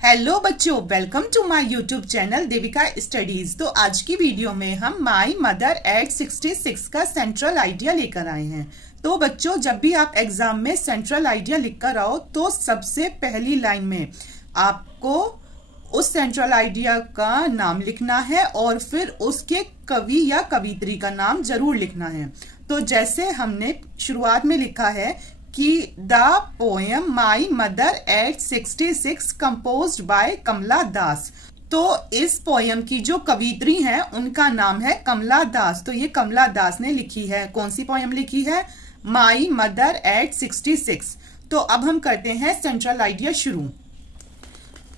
Hello बच्चों, welcome to my YouTube channel Devika Studies. तो आज की वीडियो में हम माई मदर एट 66 का सेंट्रल आइडिया लेकर आए हैं। तो बच्चों, जब भी आप एग्जाम में सेंट्रल आइडिया लिखकर आओ तो सबसे पहली लाइन में आपको उस सेंट्रल आइडिया का नाम लिखना है और फिर उसके कवि या कवित्री का नाम जरूर लिखना है। तो जैसे हमने शुरुआत में लिखा है कि the poem my mother at 66 composed by Kamala Das. तो इस पोएम की जो कवित्री हैं उनका नाम है कमला दास। तो ये कमला दास ने लिखी है। कौन सी पोएम लिखी है? माई मदर एट 66। तो अब हम करते हैं सेंट्रल आइडिया शुरू।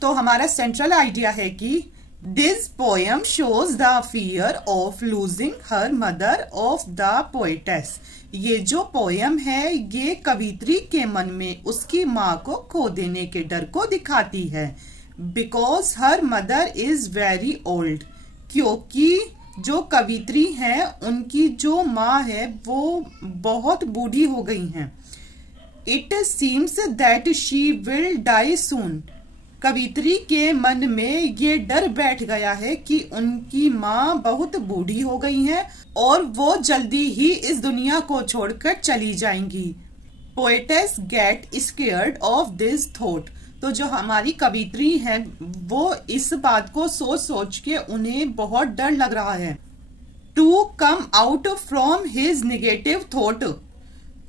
तो हमारा सेंट्रल आइडिया है कि this poem shows the fear of losing her mother of the poetess. ये जो पोएम है ये कवित्री के मन में उसकी माँ को खो देने के डर को दिखाती है। Because her mother is very old, क्योंकि जो कवित्री है उनकी जो माँ है वो बहुत बूढ़ी हो गई हैं। It seems that she will die soon. कवित्री के मन में ये डर बैठ गया है कि उनकी माँ बहुत बूढ़ी हो गई हैं और वो जल्दी ही इस दुनिया को छोड़कर चली जाएंगी। Poetess get scared of this thought. तो जो हमारी कवित्री हैं वो इस बात को सोच सोच के उन्हें बहुत डर लग रहा है। To come out from his negative thought.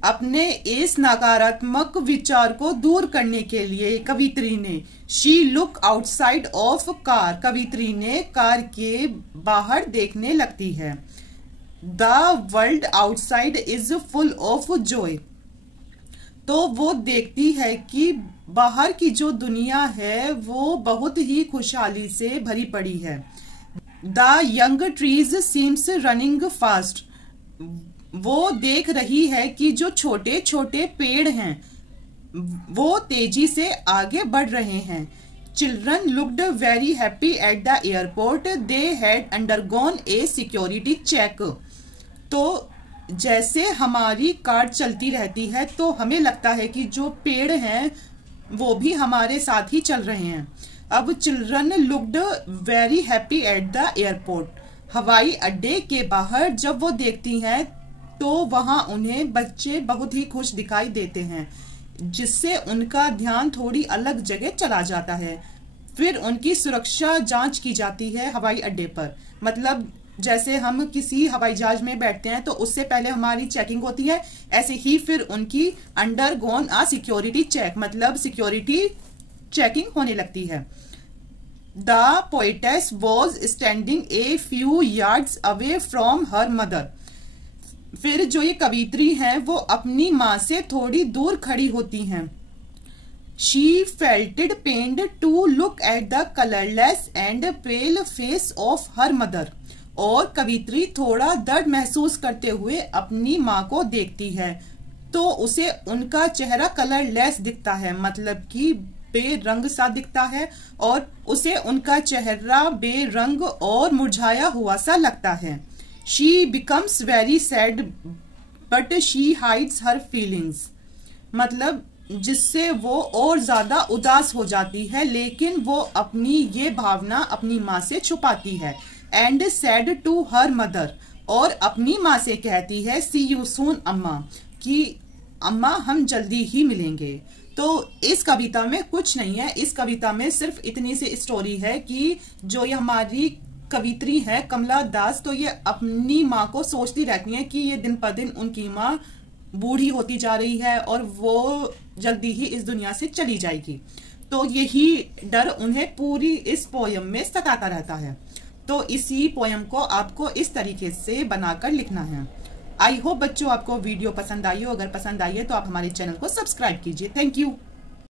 अपने इस नकारात्मक विचार को दूर करने के लिए कवित्री ने she look outside of car. कवित्री ने कार के बाहर देखने लगती है। The world outside is full of joy. तो वो देखती है कि बाहर की जो दुनिया है वो बहुत ही खुशहाली से भरी पड़ी है। The young trees seems running fast. वो देख रही है कि जो छोटे छोटे पेड़ हैं वो तेजी से आगे बढ़ रहे हैं। Children looked very happy at the airport. They had undergone a security check. तो जैसे हमारी कार चलती रहती है तो हमें लगता है कि जो पेड़ हैं वो भी हमारे साथ ही चल रहे हैं। अब children looked very happy at the airport. हवाई अड्डे के बाहर जब वो देखती हैं तो वहां उन्हें बच्चे बहुत ही खुश दिखाई देते हैं, जिससे उनका ध्यान थोड़ी अलग जगह चला जाता है। फिर उनकी सुरक्षा जांच की जाती है हवाई अड्डे पर। मतलब जैसे हम किसी हवाई जहाज में बैठते हैं तो उससे पहले हमारी चेकिंग होती है, ऐसे ही फिर उनकी अंडर गोन आ सिक्योरिटी चेक, मतलब सिक्योरिटी चेकिंग होने लगती है। The poetess was standing a few yards away from her mother. फिर जो ये कवित्री हैं वो अपनी माँ से थोड़ी दूर खड़ी होती हैं। She felted pained to look at the colourless and pale face of her mother. और कवित्री थोड़ा दर्द महसूस करते हुए अपनी माँ को देखती है तो उसे उनका चेहरा कलरलेस दिखता है, मतलब कि बेरंग सा दिखता है और उसे उनका चेहरा बेरंग और मुरझाया हुआ सा लगता है। She becomes very sad, but she hides her feelings। मतलब जिससे वो और ज्यादा उदास हो जाती है, लेकिन वो अपनी ये भावना अपनी माँ से छुपाती है। And said to her mother। और अपनी माँ से कहती है see you soon अम्मा, कि अम्मा हम जल्दी ही मिलेंगे। तो इस कविता में कुछ नहीं है। इस कविता में सिर्फ इतनी सी स्टोरी है कि जो ये हमारी कवित्री है कमला दास, तो ये अपनी माँ को सोचती रहती हैं कि ये दिन पर दिन उनकी माँ बूढ़ी होती जा रही है और वो जल्दी ही इस दुनिया से चली जाएगी। तो यही डर उन्हें पूरी इस पोयम में सताता रहता है। तो इसी पोयम को आपको इस तरीके से बनाकर लिखना है। आई होप बच्चों आपको वीडियो पसंद आई हो। अगर पसंद आई है तो आप हमारे चैनल को सब्सक्राइब कीजिए। Thank you.